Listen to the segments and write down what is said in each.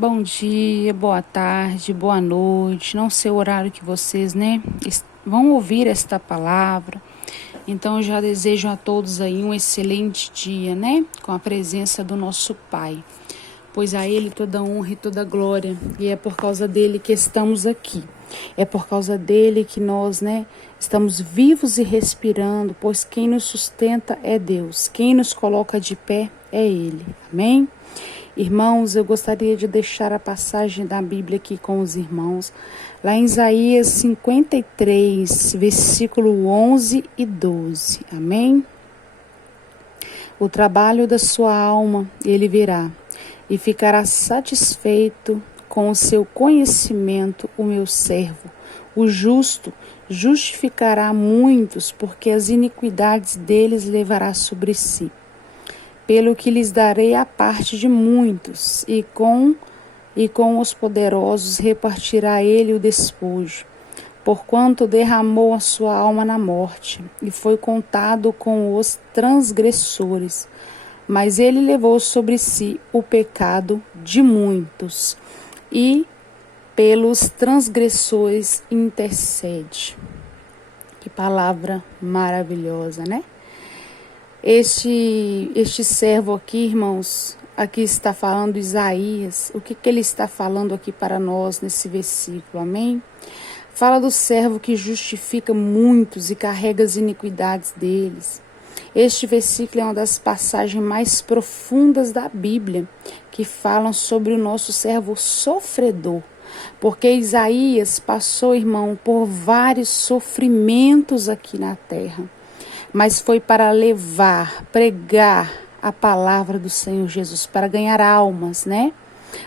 Bom dia, boa tarde, boa noite. Não sei o horário que vocês, vão ouvir esta palavra. Então, eu já desejo a todos aí um excelente dia, com a presença do nosso Pai. Pois a Ele toda honra e toda glória. E é por causa dele que estamos aqui. É por causa dele que nós, estamos vivos e respirando, pois quem nos sustenta é Deus. Quem nos coloca de pé é Ele. Amém? Irmãos, eu gostaria de deixar a passagem da Bíblia aqui com os irmãos, lá em Isaías 53, versículo 11 e 12. Amém? O trabalho da sua alma ele verá, e ficará satisfeito com o seu conhecimento o meu servo. O justo justificará muitos, porque as iniquidades deles levará sobre si. Pelo que lhes darei a parte de muitos, e com os poderosos repartirá ele o despojo. Porquanto derramou a sua alma na morte, e foi contado com os transgressores. Mas ele levou sobre si o pecado de muitos, e pelos transgressores intercede. Que palavra maravilhosa, Este servo aqui, irmãos, aqui está falando Isaías. O que ele está falando aqui para nós nesse versículo, amém? Fala do servo que justifica muitos e carrega as iniquidades deles. Este versículo é uma das passagens mais profundas da Bíblia, que falam sobre o nosso servo sofredor. Porque Isaías passou, irmão, por vários sofrimentos aqui na terra. Mas foi para pregar a palavra do Senhor Jesus, para ganhar almas,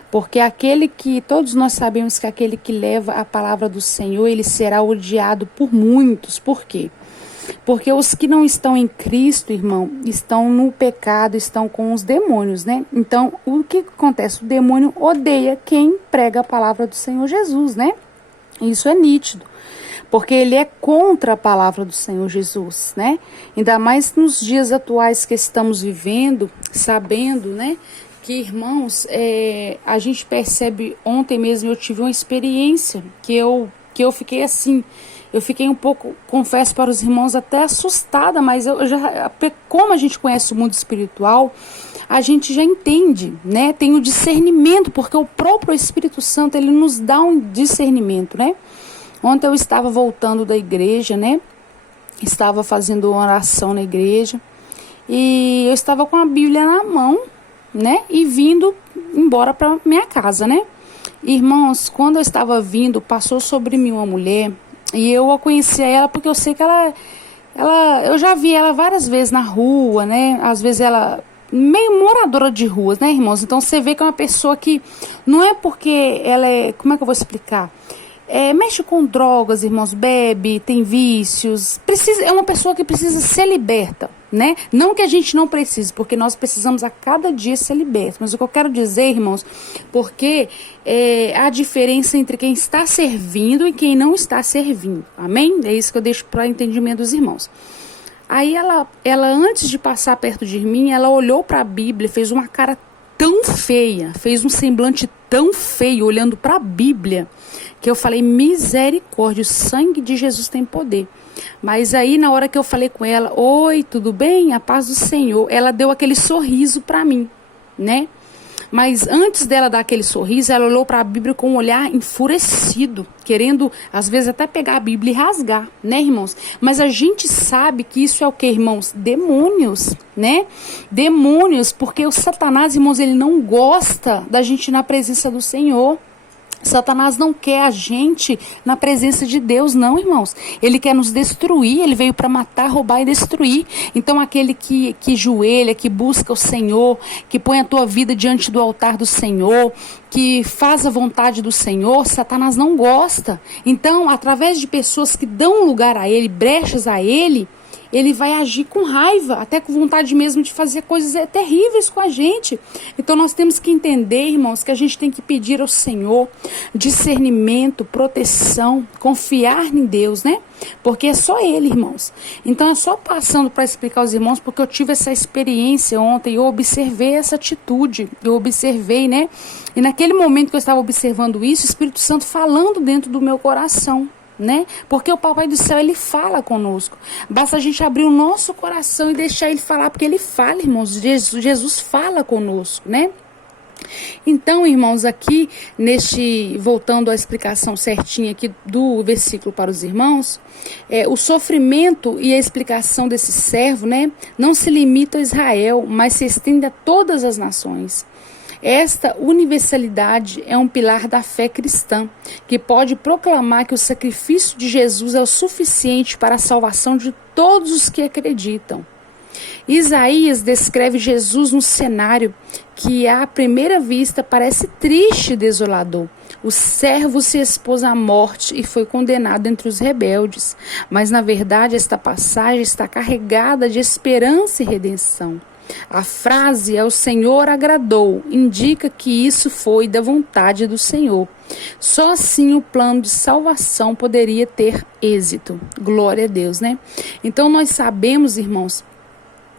Porque todos nós sabemos que aquele que leva a palavra do Senhor, ele será odiado por muitos. Por quê? Porque os que não estão em Cristo, irmão, estão no pecado, estão com os demônios, Então, o que acontece? O demônio odeia quem prega a palavra do Senhor Jesus, Isso é nítido. Porque ele é contra a palavra do Senhor Jesus, Ainda mais nos dias atuais que estamos vivendo, sabendo, que, irmãos, a gente percebe, ontem mesmo eu tive uma experiência que eu fiquei assim, eu fiquei um pouco, confesso para os irmãos, até assustada, mas como a gente conhece o mundo espiritual, a gente já entende, tem o discernimento, porque o próprio Espírito Santo, ele nos dá um discernimento, Ontem eu estava voltando da igreja, Estava fazendo uma oração na igreja. E eu estava com a Bíblia na mão, E vindo embora para minha casa, Irmãos, quando eu estava vindo, passou sobre mim uma mulher. E eu a conhecia ela porque eu sei que eu já vi ela várias vezes na rua, Às vezes ela meio moradora de ruas, irmãos? Então você vê que é uma pessoa que não é porque ela é, como é que eu vou explicar? Mexe com drogas, irmãos, bebe, tem vícios, é uma pessoa que precisa ser liberta, Não que a gente não precise, porque nós precisamos a cada dia ser libertos, mas o que eu quero dizer, irmãos, porque há diferença entre quem está servindo e quem não está servindo, amém? É isso que eu deixo para entendimento dos irmãos. Aí ela, antes de passar perto de mim, ela olhou para a Bíblia, fez uma cara tão feia, fez um semblante tão feio, olhando para a Bíblia, que eu falei, misericórdia, o sangue de Jesus tem poder. Mas aí, na hora que eu falei com ela, oi, tudo bem? A paz do Senhor. Ela deu aquele sorriso para mim, Mas antes dela dar aquele sorriso, ela olhou para a Bíblia com um olhar enfurecido, querendo, às vezes, até pegar a Bíblia e rasgar, irmãos? Mas a gente sabe que isso é o que, irmãos? Demônios, Demônios, porque o Satanás, irmãos, ele não gosta da gente na presença do Senhor. Satanás não quer a gente na presença de Deus, não, irmãos. Ele quer nos destruir, ele veio para matar, roubar e destruir. Então, aquele que joelha, que busca o Senhor, que põe a tua vida diante do altar do Senhor, que faz a vontade do Senhor, Satanás não gosta. Então, através de pessoas que dão lugar a ele, brechas a ele, ele vai agir com raiva, até com vontade mesmo de fazer coisas terríveis com a gente. Então nós temos que entender, irmãos, que a gente tem que pedir ao Senhor discernimento, proteção, confiar em Deus, né? Porque é só Ele, irmãos. Então é só passando para explicar aos irmãos, porque eu tive essa experiência ontem, eu observei essa atitude, eu observei, né? E naquele momento que eu estava observando isso, o Espírito Santo falando dentro do meu coração, né? Porque o Papai do Céu, ele fala conosco. Basta a gente abrir o nosso coração e deixar ele falar, porque ele fala, irmãos. Jesus fala conosco, né? Então, irmãos, aqui voltando à explicação certinha aqui do versículo para os irmãos, o sofrimento e a explicação desse servo, né, não se limita a Israel, mas se estende a todas as nações. Esta universalidade é um pilar da fé cristã, que pode proclamar que o sacrifício de Jesus é o suficiente para a salvação de todos os que acreditam. Isaías descreve Jesus num cenário que à primeira vista parece triste e desolador. O servo se expôs à morte e foi condenado entre os rebeldes, mas na verdade esta passagem está carregada de esperança e redenção. A frase "o Senhor agradou" indica que isso foi da vontade do Senhor. Só assim o plano de salvação poderia ter êxito. Glória a Deus, né? Então nós sabemos, irmãos,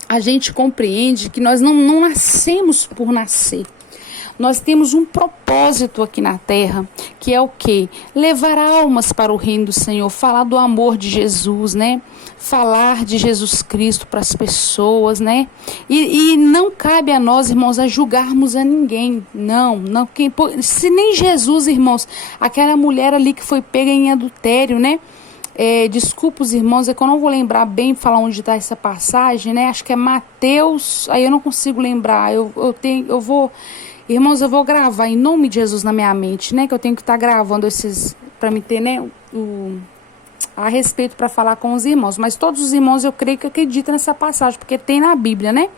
a gente compreende que nós não nascemos por nascer. Nós temos um propósito aqui na terra, que é o quê? Levar almas para o reino do Senhor, falar do amor de Jesus, né? Falar de Jesus Cristo para as pessoas, né? E não cabe a nós, irmãos, a julgarmos a ninguém. Não. Se nem Jesus, irmãos, aquela mulher ali que foi pega em adultério, né? Desculpa os irmãos, é que eu não vou lembrar bem falar onde está essa passagem, né? Acho que é Mateus, aí eu não consigo lembrar. Irmãos, eu vou gravar em nome de Jesus na minha mente, né? Que eu tenho que estar gravando esses, para me ter, né? A respeito para falar com os irmãos. Mas todos os irmãos eu creio que acreditam nessa passagem, porque tem na Bíblia, né?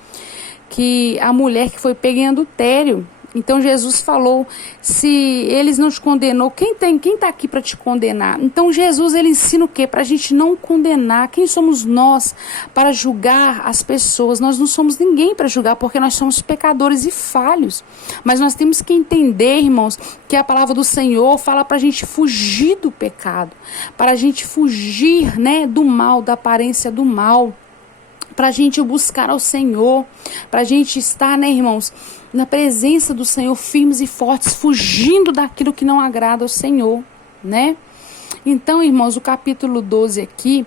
Que a mulher que foi pega em adultério. Então Jesus falou, se eles não te condenou, quem está aqui para te condenar? Então Jesus, ele ensina o quê? Para a gente não condenar. Quem somos nós para julgar as pessoas? Nós não somos ninguém para julgar, porque nós somos pecadores e falhos. Mas nós temos que entender, irmãos, que a palavra do Senhor fala para a gente fugir do pecado, para a gente fugir, né, do mal, da aparência do mal, para a gente buscar ao Senhor, para a gente estar, né, irmãos, na presença do Senhor, firmes e fortes, fugindo daquilo que não agrada ao Senhor, né? Então, irmãos, o capítulo 12 aqui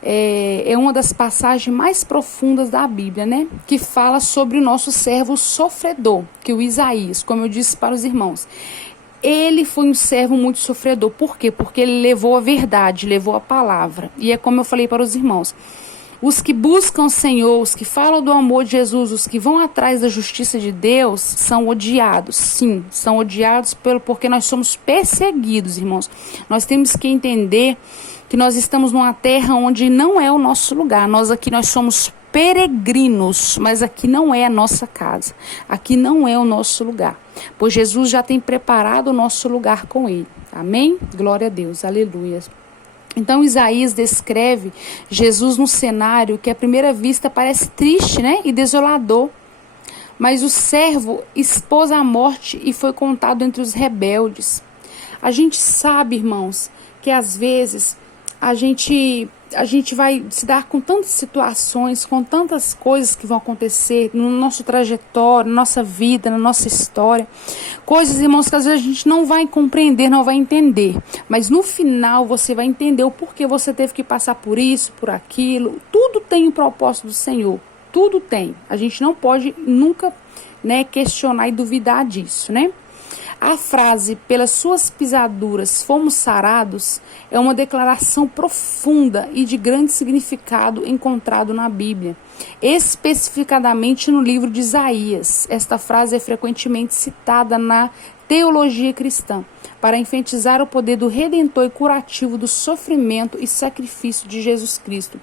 é uma das passagens mais profundas da Bíblia, né? Que fala sobre o nosso servo sofredor, que é o Isaías, como eu disse para os irmãos. Ele foi um servo muito sofredor. Por quê? Porque ele levou a verdade, levou a palavra. E é como eu falei para os irmãos. Os que buscam o Senhor, os que falam do amor de Jesus, os que vão atrás da justiça de Deus, são odiados. Sim, são odiados porque nós somos perseguidos, irmãos. Nós temos que entender que nós estamos numa terra onde não é o nosso lugar. Nós somos peregrinos, mas aqui não é a nossa casa. Aqui não é o nosso lugar. Pois Jesus já tem preparado o nosso lugar com Ele. Amém? Glória a Deus. Aleluia. Então Isaías descreve Jesus num cenário que à primeira vista parece triste, né, e desolador. Mas o servo expôs à morte e foi contado entre os rebeldes. A gente sabe, irmãos, que às vezes a gente vai se dar com tantas situações, com tantas coisas que vão acontecer no nosso trajetório, na nossa vida, na nossa história. Coisas, irmãos, que às vezes a gente não vai compreender, não vai entender. Mas no final você vai entender o porquê você teve que passar por isso, por aquilo. Tudo tem um propósito do Senhor. Tudo tem. A gente não pode nunca, né, questionar e duvidar disso, né? A frase "pelas suas pisaduras fomos sarados" é uma declaração profunda e de grande significado encontrado na Bíblia, especificadamente no livro de Isaías. Esta frase é frequentemente citada na teologia cristã para enfatizar o poder do redentor e curativo do sofrimento e sacrifício de Jesus Cristo.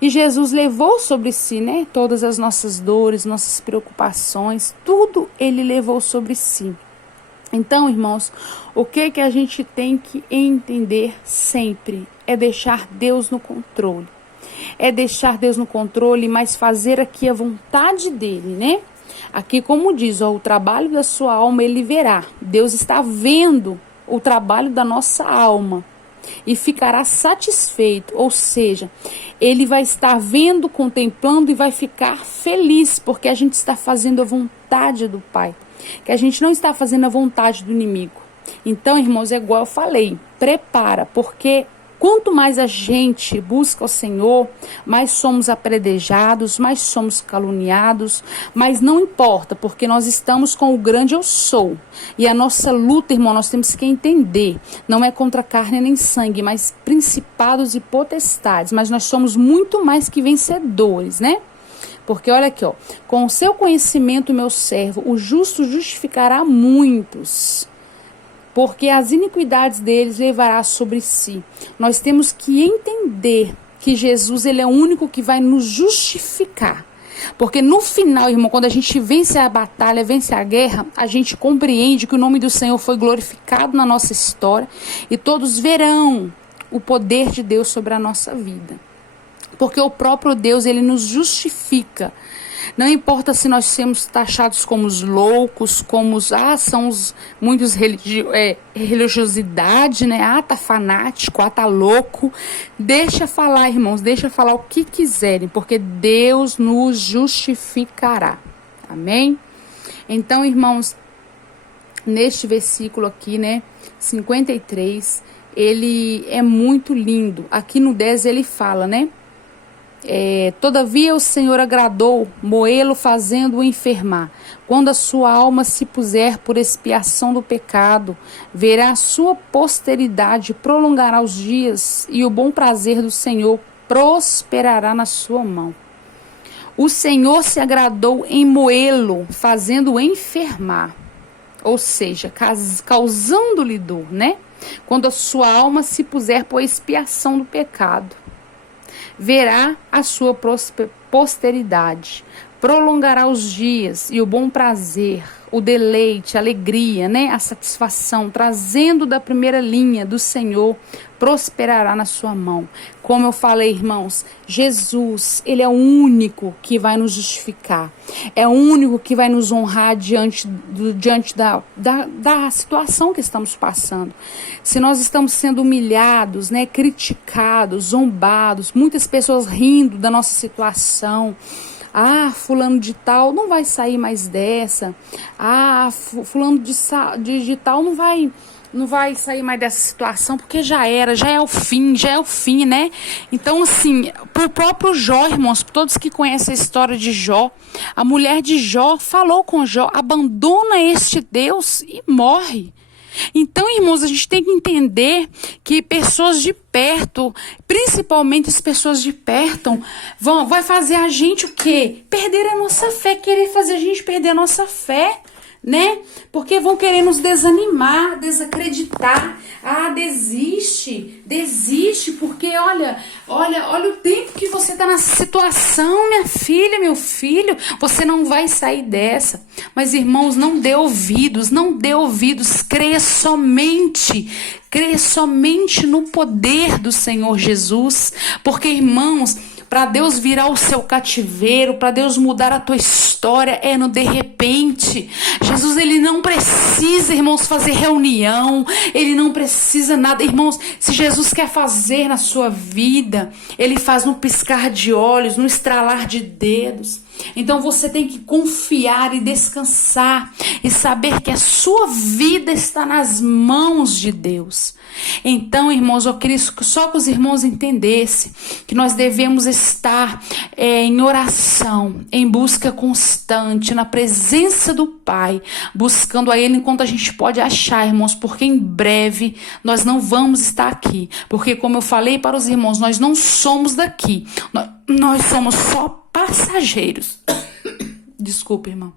E Jesus levou sobre si, né, todas as nossas dores, nossas preocupações, tudo ele levou sobre si. Então, irmãos, o que a gente tem que entender sempre é deixar Deus no controle. é deixar Deus no controle, mas fazer aqui a vontade dele, né? Aqui, como diz, ó, o trabalho da sua alma ele verá. Deus está vendo o trabalho da nossa alma e ficará satisfeito, ou seja, ele vai estar vendo, contemplando e vai ficar feliz, porque a gente está fazendo a vontade do Pai, que a gente não está fazendo a vontade do inimigo. Então, irmãos, é igual eu falei, prepara, porque quanto mais a gente busca o Senhor, mais somos apredejados, mais somos caluniados, mas não importa, porque nós estamos com o grande eu sou. E a nossa luta, irmão, nós temos que entender, não é contra carne nem sangue, mas principados e potestades, mas nós somos muito mais que vencedores, né? Porque olha aqui, ó, com o seu conhecimento, meu servo, o justo justificará muitos, porque as iniquidades deles levará sobre si. Nós temos que entender que Jesus ele é o único que vai nos justificar. Porque no final, irmão, quando a gente vence a batalha, vence a guerra, a gente compreende que o nome do Senhor foi glorificado na nossa história e todos verão o poder de Deus sobre a nossa vida. Porque o próprio Deus, ele nos justifica. Não importa se nós somos taxados como os loucos, como são os muitos religiosidade, né? Tá fanático, tá louco. Deixa falar, irmãos, deixa falar o que quiserem, porque Deus nos justificará. Amém? Então, irmãos, neste versículo aqui, né, 53, ele é muito lindo. Aqui no 10 ele fala, né? Todavia o Senhor agradou moê-lo fazendo-o enfermar. Quando a sua alma se puser por expiação do pecado, verá a sua posteridade, prolongará os dias, e o bom prazer do Senhor prosperará na sua mão. O Senhor se agradou em moê-lo, fazendo-o enfermar, ou seja, causando-lhe dor, né? Quando a sua alma se puser por expiação do pecado, verá a sua posteridade, prolongará os dias e o bom prazer, o deleite, a alegria, né? A satisfação, trazendo da primeira linha do Senhor, prosperará na sua mão. Como eu falei, irmãos, Jesus, ele é o único que vai nos justificar, é o único que vai nos honrar diante da situação que estamos passando. Se nós estamos sendo humilhados, né, criticados, zombados, muitas pessoas rindo da nossa situação, fulano de tal não vai sair mais dessa, fulano de tal não vai sair mais dessa situação, porque já é o fim, né? Então, assim, pro próprio Jó, irmãos, todos que conhecem a história de Jó, a mulher de Jó falou com Jó, abandona este Deus e morre. Então, irmãos, a gente tem que entender que pessoas de perto, principalmente as pessoas de perto, vai fazer a gente o quê? Perder a nossa fé, querer fazer a gente perder a nossa fé, né? Porque vão querer nos desanimar, desacreditar. Desiste, porque olha o tempo que você está nessa situação, minha filha, meu filho, você não vai sair dessa. Mas, irmãos, não dê ouvidos, creia somente no poder do Senhor Jesus, porque, irmãos, para Deus virar o seu cativeiro, para Deus mudar a tua história, é no de repente. Jesus, ele não precisa, irmãos, fazer reunião, ele não precisa nada. Irmãos, se Jesus quer fazer na sua vida, ele faz no piscar de olhos, no estralar de dedos. Então você tem que confiar e descansar e saber que a sua vida está nas mãos de Deus. Então, irmãos, eu queria só que os irmãos entendessem que nós devemos estar em oração, em busca constante, na presença do Pai, buscando a Ele enquanto a gente pode achar, irmãos, porque em breve nós não vamos estar aqui. Porque, como eu falei para os irmãos, nós não somos daqui, nós somos só passageiros. Desculpa, irmão.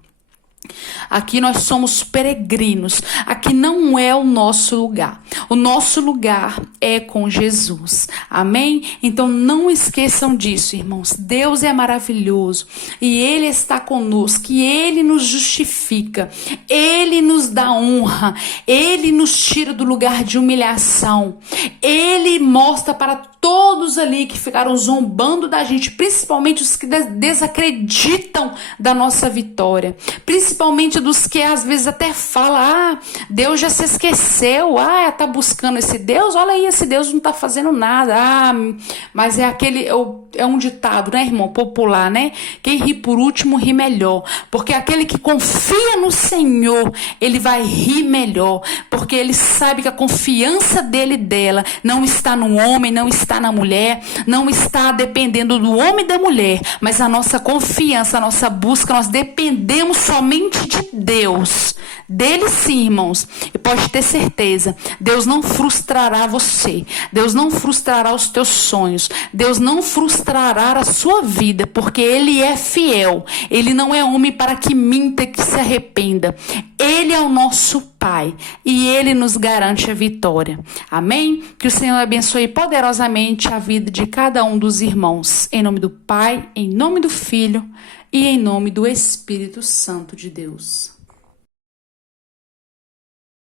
Aqui nós somos peregrinos. Aqui não é o nosso lugar. O nosso lugar é com Jesus. Amém? Então não esqueçam disso, irmãos. Deus é maravilhoso e Ele está conosco, e Ele nos justifica. Ele nos dá honra, Ele nos tira do lugar de humilhação, Ele mostra para todos ali que ficaram zombando da gente, principalmente os que desacreditam da nossa vitória, principalmente dos que às vezes até falam, Deus já se esqueceu, tá buscando esse Deus, olha aí, esse Deus não tá fazendo nada, mas é um ditado, né, irmão, popular, né, quem ri por último ri melhor, porque aquele que confia no Senhor, ele vai rir melhor, porque ele sabe que a confiança dela não está no homem, não está na mulher, não está dependendo do homem e da mulher, mas a nossa confiança, a nossa busca, nós dependemos somente de Deus, dele sim, irmãos, e pode ter certeza, Deus não frustrará você, Deus não frustrará os teus sonhos, Deus não frustrará a sua vida, porque Ele é fiel, Ele não é homem para que minta, que se arrependa, Ele é o nosso Pai, e Ele nos garante a vitória, amém? Que o Senhor abençoe poderosamente a vida de cada um dos irmãos, em nome do Pai, em nome do Filho e em nome do Espírito Santo de Deus.